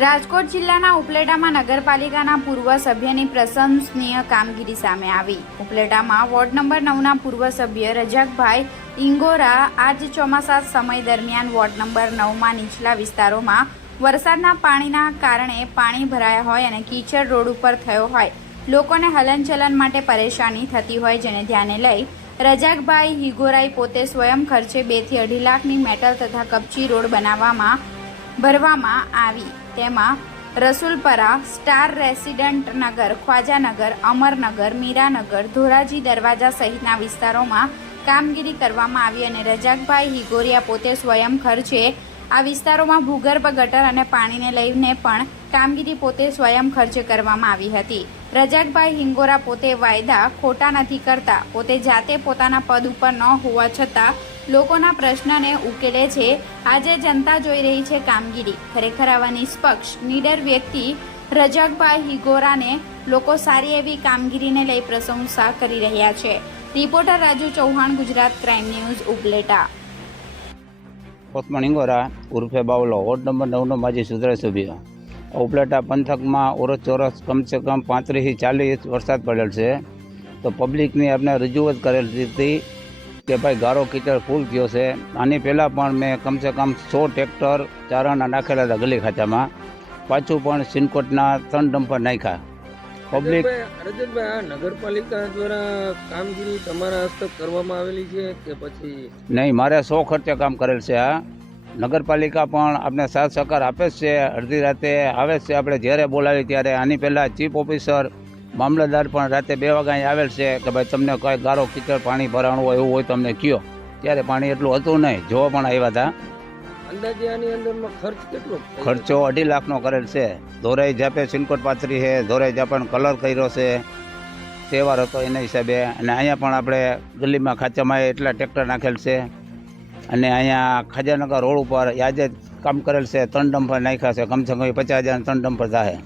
રાજકોટ જિલ્લાના ઉપલેટામાં નગરપાલિકાના પૂર્વ સભ્યની પ્રશંસનીય કામગીરી સામે આવી। ઉપલેટામાં વોર્ડ નંબર 9ના પૂર્વ સભ્ય રજાકભાઈ ઇંગોરા આજ ચોમાસા સમય દરમિયાન વોર્ડ નંબર 9માં નીચલા વિસ્તારોમાં વરસાદના પાણીના કારણે પાણી ભરાયા હોય અને કીચડ રોડ ઉપર થયો હોય, લોકોને હલનચલન માટે પરેશાની થતી હોય, જેને ધ્યાને લઈ રજાકભાઈ હિગોરાઈ પોતે સ્વયં ખર્ચે 2 થી 2.5 લાખની મેટલ તથા કપચી રોડ ભરવામાં આવી। તેમાં રસુલપરા, સ્ટાર રેસિડન્ટ નગર, ખ્વાજાનગર, અમરનગર, મીરાનગર, ધોરાજી દરવાજા સહિતના વિસ્તારોમાં કામગીરી કરવામાં આવી અને રજાકભાઈ હિગોરિયા પોતે સ્વયં ખર્ચે આ વિસ્તારોમાં ભૂગર્ભ ગટર અને પાણીને લઈને પણ કામગીરી પોતે સ્વયં ખર્ચે કરવામાં આવી હતી। રજાકભાઈ હિંગોરા પોતે વાયદા ખોટા નથી કરતા, પોતે જાતે પોતાના પદ ઉપર ન હોવા છતાં લોકોના પ્રશ્નને ઉકેલે છે। આજે જનતા જોઈ રહી છે કામગીરી। ખરેખર આવા નિષ્પક્ષ નીડર વ્યક્તિ રજાકભાઈ હિગોરાને લોકો સારી એવી કામગીરીને લઈ પ્રશંસા કરી રહ્યા છે। Reporter Raju Chauhan, Gujarat crime news, Upleta. Osman Ingora ઉર્ફે બાવલો, વોર્ડ નંબર 9નો માજી સુધારા સભ્ય। ઉપલેટા પંથકમાં ઓરસ ચોરસ કમસે કમ 35 થી 40 ઇંચ વરસાદ પડેલ છે, તો પબ્લિકની આપણે રજૂઆત કરેલ હતી કે ભાઈ ગારો કીચડ ફૂલ થયો છે। આની પહેલાં પણ મેં કમસે કમ 100 ટ્રેક્ટર ચારાના નાખેલા હતા ગલી ખાંચામાં, પાછું પણ સિનકોટના 3 ડમ્પર નાખ્યા। પબ્લિક રજતભાઈ, આ નગરપાલિકા દ્વારા કામગીરી તમારા હસ્તક કરવામાં આવેલી છે કે પછી નહીં? મારે 100 ખર્ચે કામ કરેલ છે। આ નગરપાલિકા પણ આપણે સાથ સહકાર આપે જ છે, અડધી રાતે આવે જ છે, આપણે જ્યારે બોલાવી ત્યારે। આની પહેલાં ચીફ ઓફિસર, મામલતદાર પણ રાતે 2 વાગ્યા આવેલ છે કે ભાઈ તમને કઈ ગારો કીચડ પાણી ભરાણું હોય એવું હોય તમને કયો, ત્યારે પાણી એટલું હતું નહીં, જોવા પણ આવ્યા હતા। અંદાજે આની અંદરમાં ખર્ચ કેટલો? ખર્ચો 2.5 લાખનો કરેલ છે। ધોરાઈ જાપે સિનકોટ પાથરી છે, ધોરાઈ જાપાનો કલર કર્યો છે, તહેવાર હતો એના હિસાબે। અને અહીંયા પણ આપણે ગલીમાં ખાંચામાં એટલા ટ્રેક્ટર નાખેલ છે અને અહીંયા ખાજાનગર રોડ ઉપર આજે જ કામ કરેલ છે, 3 ડમ્પર નાખ્યા છે, કમસે કમ 50,000 3 ડમ્પર થાય।